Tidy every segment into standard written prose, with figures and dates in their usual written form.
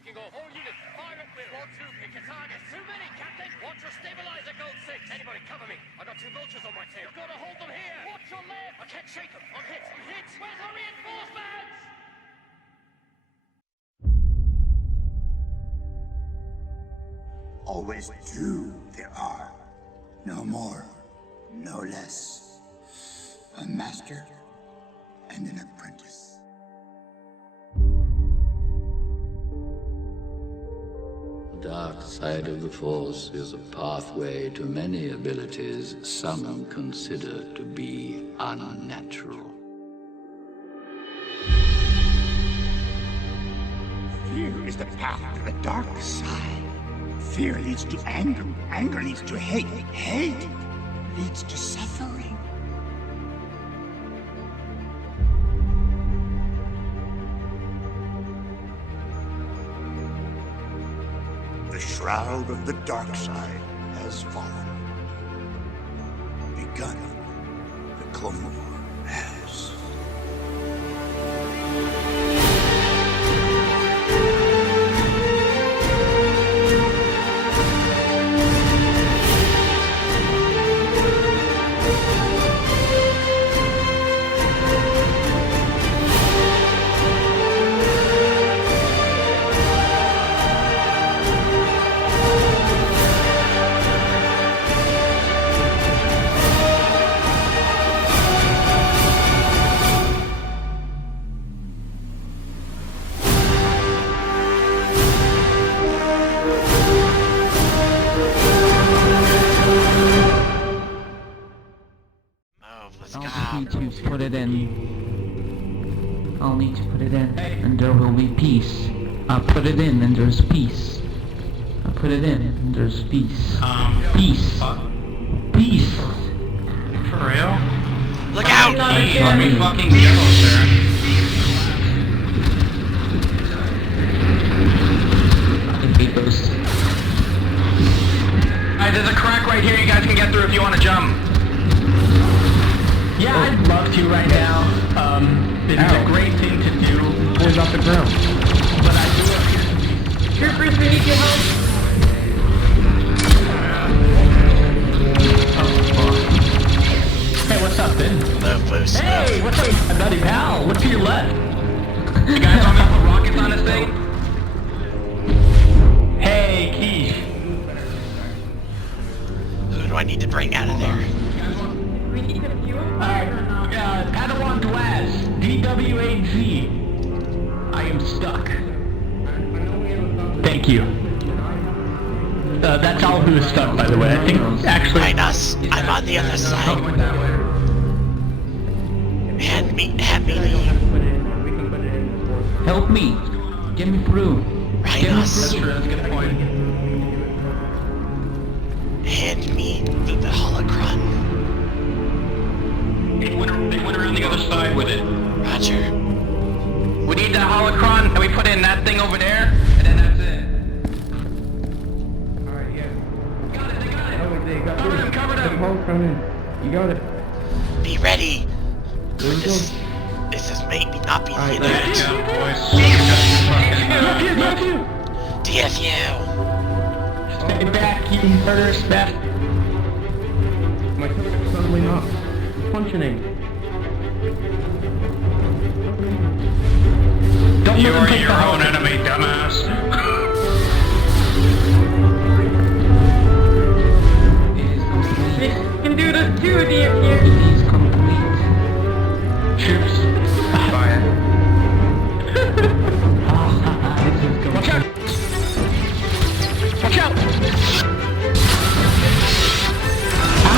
breaking off. All units, fire at will. Squad 2, pick your targets. Too many, Captain. Watch your stabilizer, Gold 6. Anybody cover me. I got 2 vultures on my tail. You've got to hold them here. Watch your left. I can't shake them. I'm hit. I'm hit. Where's the reinforcements? Always 2 there are. No more, no less. A master and an apprentice. The dark side of the Force is a pathway to many abilities some consider to be unnatural. Fear is the path to the dark side. Fear leads to anger. Anger leads to hate. Hate leads to suffering. The shroud of the dark side has fallen. Begun. The Clone War has. Put it in. I'll need to put it in, and there will be peace. I'll put it in, and there's peace. I'll put it in, and there's peace. Peace. Peace. For real? Look out! Let me fucking go, sir. I hate those. Alright, there's a crack right here you guys can get through if you want to jump. Yeah, I'd love to right now. It's a great thing to do. Pulls off the ground. But I do it. Troopers, we need your help. Hey, what's up, Ben? Hey, what's up, buddy pal? Look to your left. You guys want me to put rockets on this thing? Hey, Kij. Who do I need to bring out of there? We need a viewer. Padawan Dwaz, DWAZ. I am stuck. Thank you. That's all who is stuck, by the way. I think, actually... Minus, I'm on the other side. Hand me the... Help me. Get me through. Rhinos. That's a good point. Hand me the holocron. They went around the other side with it. Roger. We need that holocron, and we put in that thing over there, and then that's it. Alright, yeah. Got it, they got it! Oh, they got Cover them, cover them! Holocron in. You got it. Be ready. There we go. This is maybe not be the Alright, internet. DFU. Stay back, you murderous bastard! My turret is suddenly not functioning. Don't you are your own enemy, dumbass. We can do this too, DFU. It is complete. Troops. Fire. This is complete. Watch out! Watch out! Ow!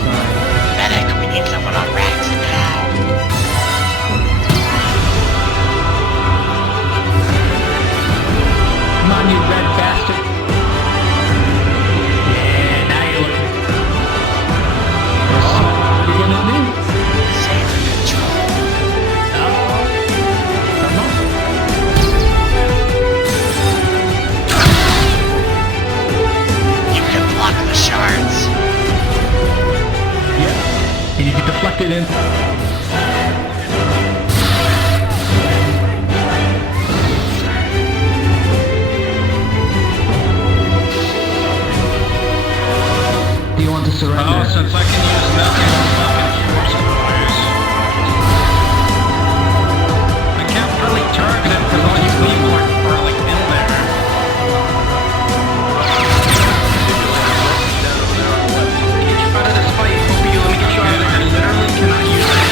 side. Medic, we need someone on racks now. Come on, you red bastard. Yeah, now you're looking. What are you gonna do? Saber control. Come on. You can block the shards. Yeah. And you get deflected in. Do you want to surrender? Oh, since I can use nothing on fucking force fires. I can't really target him because all you people are like in there. Get you out of this fight, Opie. Let me get you out of there. I literally cannot use it.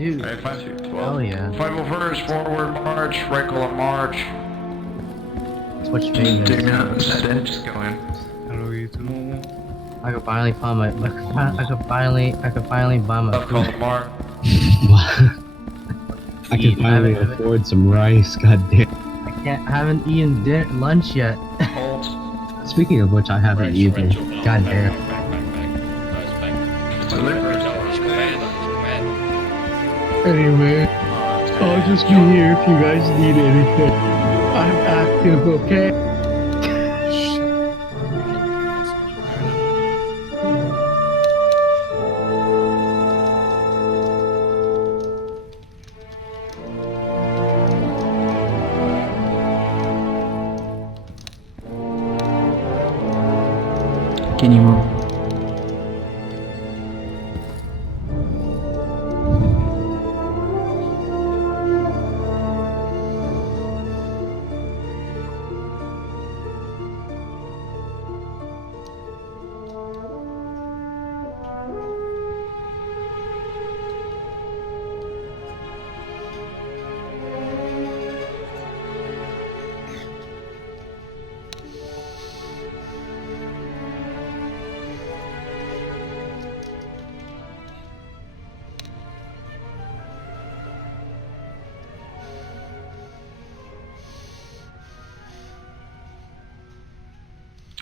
Dude. Alright, 5, 2, 12. Hell yeah. 501st, forward march, right column march. Switch favors. Dig me out, just go in. Hello, YouTube. I could finally find my. I could finally buy my Up column march. I can finally afford some rice, goddamn. I haven't eaten lunch yet. Hold. Speaking of which, I haven't either. Goddamn. Anyway, I'll just be here if you guys need anything. I'm active, okay? Can you move?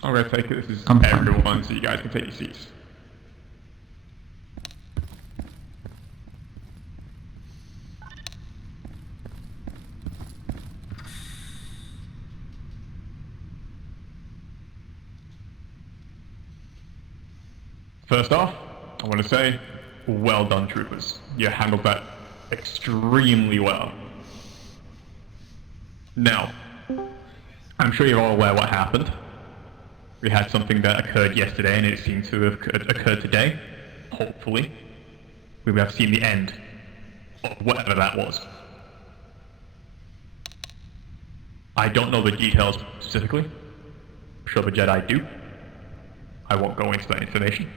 I'm gonna take it, this is I'm fine. everyone, so you guys can take your seats. First off, I want to say, well done, troopers. You handled that extremely well. Now, I'm sure you're all aware what happened. We had something that occurred yesterday and it seemed to have occurred today. Hopefully, we will have seen the end of whatever that was. I don't know the details specifically. I'm sure the Jedi do. I won't go into that information.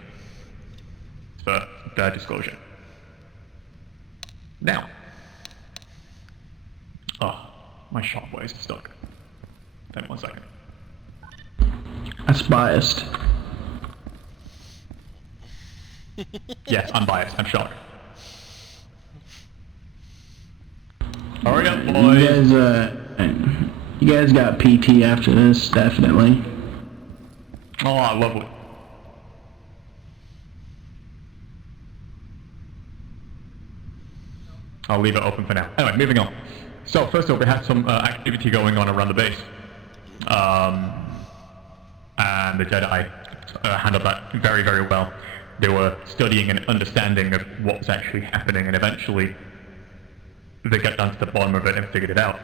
It's for their disclosure. Now. Oh, my shopware is stuck. Then 1 second. That's biased. Yes, I'm biased. I'm shocked. Hurry up, boys. You guys got PT after this, definitely. Oh, lovely. I'll leave it open for now. Anyway, moving on. So, first of all, we had some activity going on around the base. And the Jedi handled that very, very well. They were studying and understanding of what was actually happening, and eventually they got down to the bottom of it and figured it out.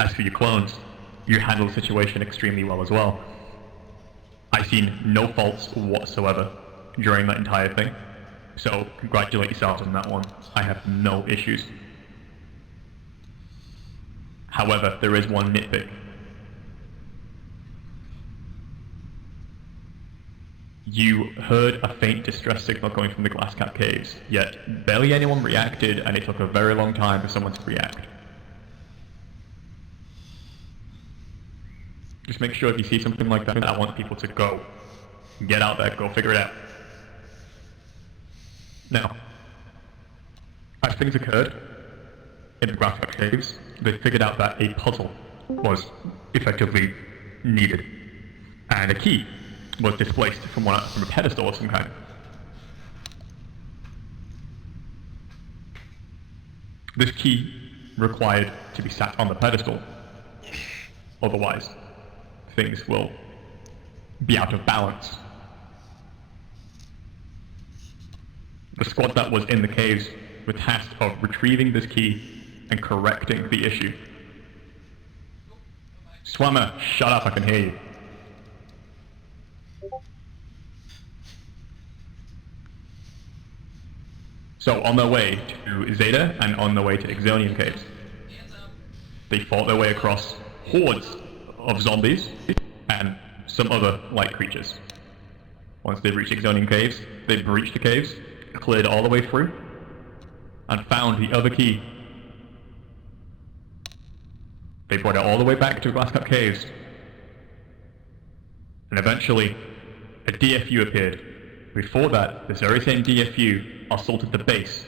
As for your clones, you handled the situation extremely well as well. I've seen no faults whatsoever during that entire thing, so congratulate yourselves on that one. I have no issues. However, there is one nitpick. You heard a faint distress signal coming from the Glasscap Caves, yet barely anyone reacted, and it took a very long time for someone to react. Just make sure if you see something like that, I want people to go. Get out there, go figure it out. Now, as things occurred in the Glasscap Caves, they figured out that a puzzle was effectively needed, and a key was displaced from a pedestal of some kind. This key required to be sat on the pedestal, otherwise things will be out of balance. The squad that was in the caves were tasked of retrieving this key and correcting the issue. Swimmer, shut up, I can hear you. So on their way to Zeta and on their way to Exonian Caves, they fought their way across hordes of zombies and some other light creatures. Once they reached Exonian Caves, they breached the caves, cleared all the way through, and found the other key. They brought it all the way back to Glasscap Caves. And eventually, a DFU appeared. Before that, this very same DFU assaulted the base.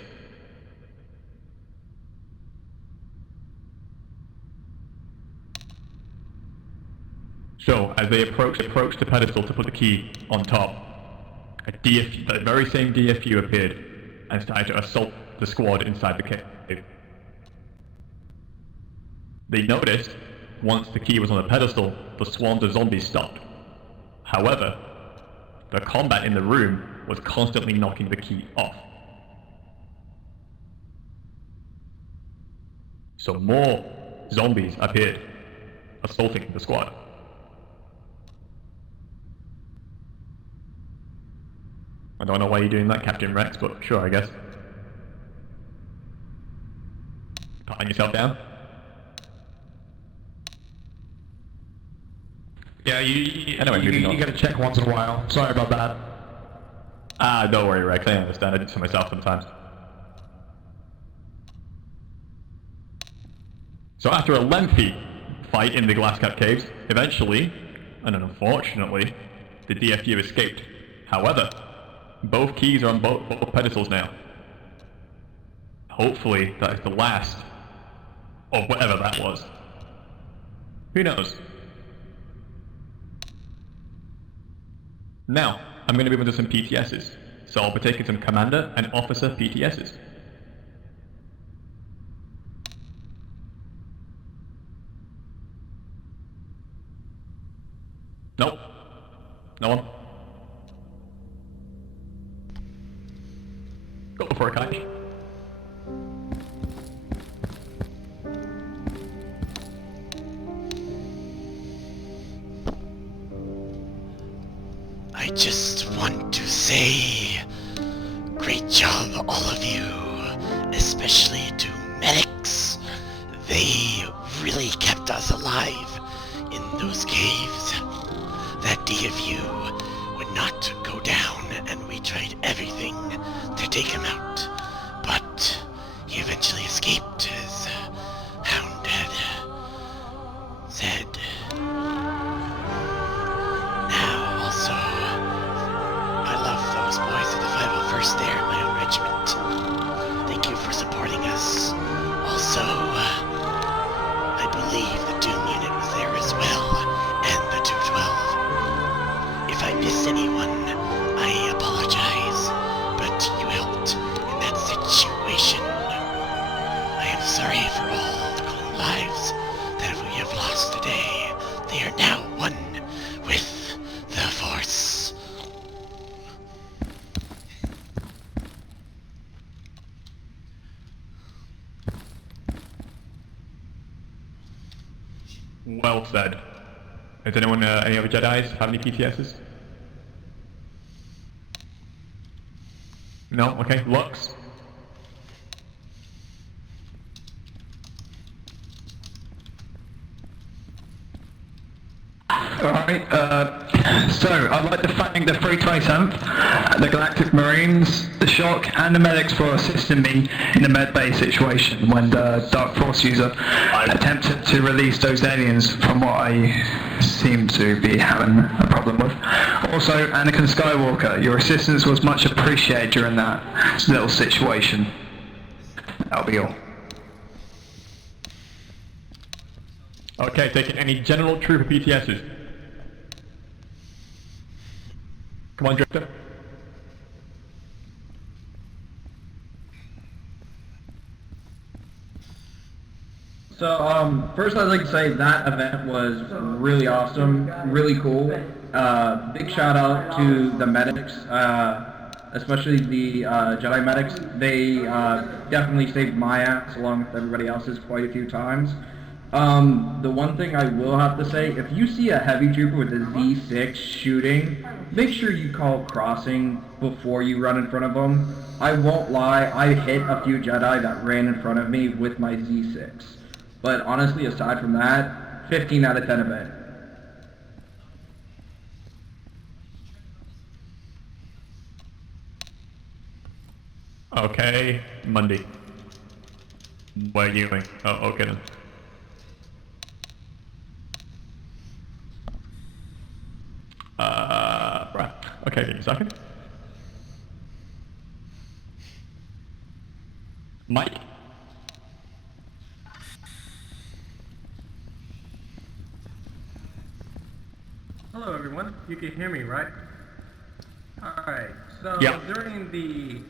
So, as they approached the pedestal to put the key on top, the very same DFU appeared and started to assault the squad inside the cave. They noticed, once the key was on the pedestal, the swarms of zombies stopped. However, the combat in the room was constantly knocking the key off. So more zombies appeared, assaulting the squad. I don't know why you're doing that, Captain Rex, but sure, I guess. Patting yourself down? Yeah, Anyway, you gotta check once in a while. Sorry about that. Don't worry, Rex, I understand. I do it to myself sometimes. So after a lengthy fight in the Glasscap Caves, eventually, and unfortunately, the DFU escaped. However, both keys are on both pedestals now. Hopefully, that is the last of whatever that was. Who knows? Now, I'm going to move on to some PTSs. So I'll be taking some Commander and Officer PTSs. Nope. No one. Go for it, Kaj. I just want to say, great job, all of you, especially to medics. They really kept us alive in those caves. That DFU would not go down, and we tried everything to take him out, but he eventually escaped, as Hound had said. Now, also, I love those boys of the 501st there in my own regiment. Thank you for supporting us. Also, I believe the Doom unit was there as well, and the 212. If I miss anyone, I apologize, but you helped in that situation. I am sorry for all the clone lives that we have lost today. They are now one with the Force. Well said. Does anyone, any other Jedis have any PTSs? No? Okay. Lux? Alright, so I'd like to thank the 327th, the Galactic Marines, the Shock, and the medics for assisting me in the med bay situation when the Dark Force user attempted to release those aliens from what I seem to be having a problem with. Also, Anakin Skywalker, your assistance was much appreciated during that little situation. That'll be all. Okay, taking any General Trooper PTSs. Come on, Drifter. So, first I'd like to say that event was really awesome, really cool. Big shout out to the medics, especially the Jedi medics. They definitely saved my ass along with everybody else's quite a few times. The one thing I will have to say, if you see a heavy trooper with a Z6 shooting, make sure you call crossing before you run in front of them. I won't lie, I hit a few Jedi that ran in front of me with my Z6. But honestly, aside from that, 15 out of 10 event. Okay, Monday. Where are you going? Oh, okay then. Right. Okay, give me a second. Mike? Hello everyone, you can hear me, right? Alright, so Yeah. during the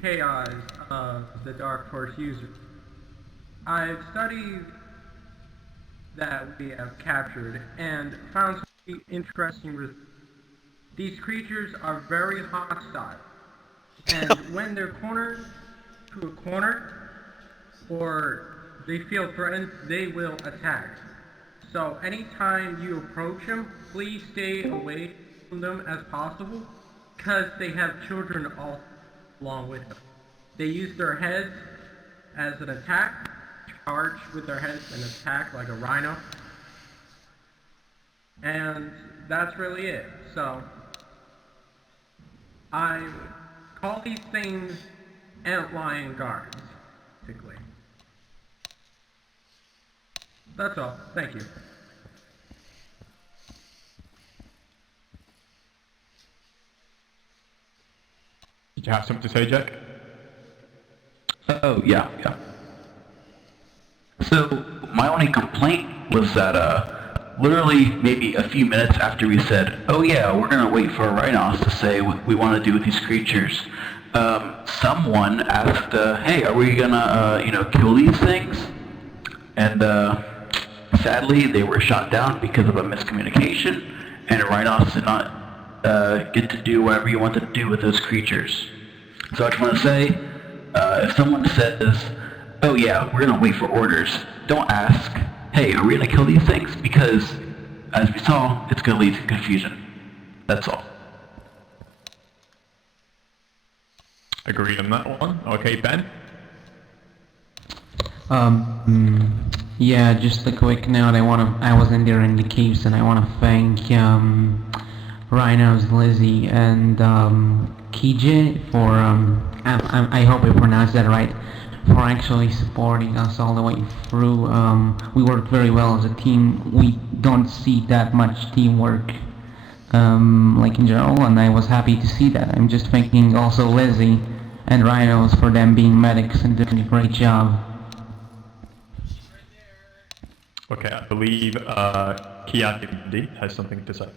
chaos of the Dark Force user, I've studied that we have captured and found some interesting results. These creatures are very hostile, and when they're cornered to a corner, or they feel threatened, they will attack. So anytime you approach them, please stay away from them as possible, because they have children all along with them. They use their heads as an attack, charge with their heads and attack like a rhino. And that's really it. So I call these things antlion guards, basically. That's all. Thank you. Did you have something to say, Jack? Oh, yeah. So, my only complaint was that, literally maybe a few minutes after we said, oh yeah, we're gonna wait for rhinos to say what we want to do with these creatures, someone asked, hey, are we gonna, kill these things? And, sadly, they were shot down because of a miscommunication, and rhinos did not, get to do whatever you wanted to do with those creatures. So I just want to say, if someone says, oh yeah, we're gonna wait for orders, don't ask, hey, are we gonna kill these things? Because, as we saw, it's gonna lead to confusion. That's all. Agreed on that one. Okay, Ben? Yeah, just a quick note. I was in there in the caves, and I wanna thank Rhinos, Lizzie, and Kije for I hope I pronounced that right, for actually supporting us all the way through. We worked very well as a team. We don't see that much teamwork, like in general, and I was happy to see that. I'm just thanking also Lizzie and Rhinos for them being medics and doing a great job. Okay, I believe KijeVR has something to say.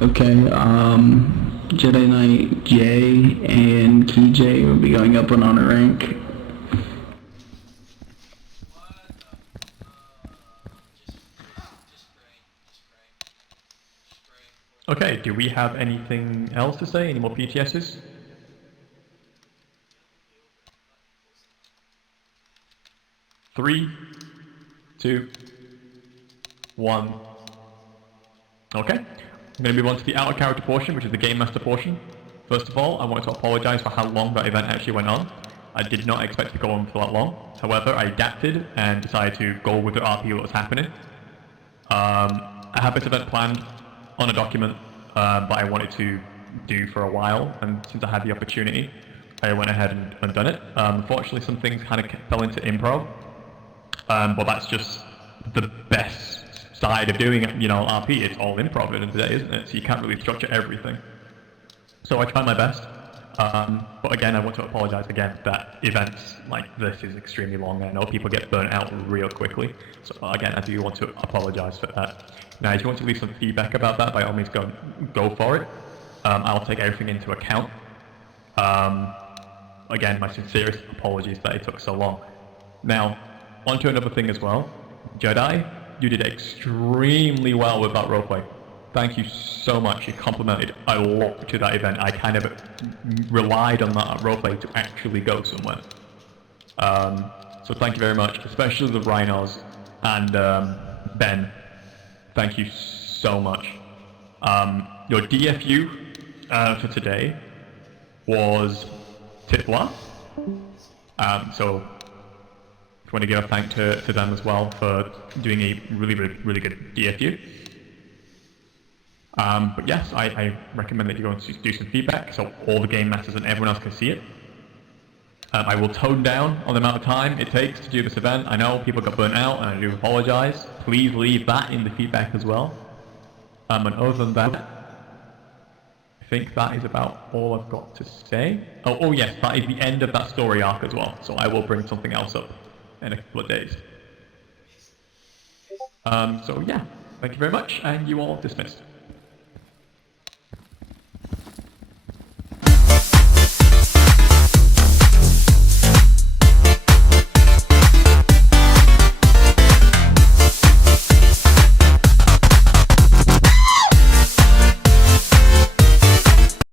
Okay, Jedi Knight J and KJ will be going up on honor rank. Okay, do we have anything else to say? Any more PTSs? Three, 2, 1. Okay, I'm going to move on to the outer character portion, which is the Game Master portion. First of all, I want to apologise for how long that event actually went on. I did not expect it to go on for that long. However, I adapted and decided to go with the RP that was happening. I have this event planned on a document that I wanted to do for a while, and since I had the opportunity, I went ahead and done it. Unfortunately, some things kind of fell into improv, but that's just the best side of doing it, RP. It's all improv at the end of the day, isn't it? So you can't really structure everything. So I tried my best, but again, I want to apologise again that events like this is extremely long. I know people get burnt out real quickly, so again, I do want to apologise for that. Now, if you want to leave some feedback about that, by all means, go for it. I'll take everything into account. Again, my sincerest apologies that it took so long. Now, on to another thing as well. Jedi, you did extremely well with that roleplay. Thank you so much. You complimented a lot to that event. I kind of relied on that roleplay to actually go somewhere. So thank you very much, especially the Rhinos and Ben. Thank you so much. Your DFU for today was Titwa. So I want to give a thank to them as well for doing a really good DFU. But yes, I recommend that you go and do some feedback so all the game masters and everyone else can see it. I will tone down on the amount of time it takes to do this event. I know people got burnt out, and I do apologize. Please leave that in the feedback as well. And other than that, I think that is about all I've got to say. Oh yes, that is the end of that story arc as well. So I will bring something else up in a couple of days. So yeah, thank you very much, and you all dismissed.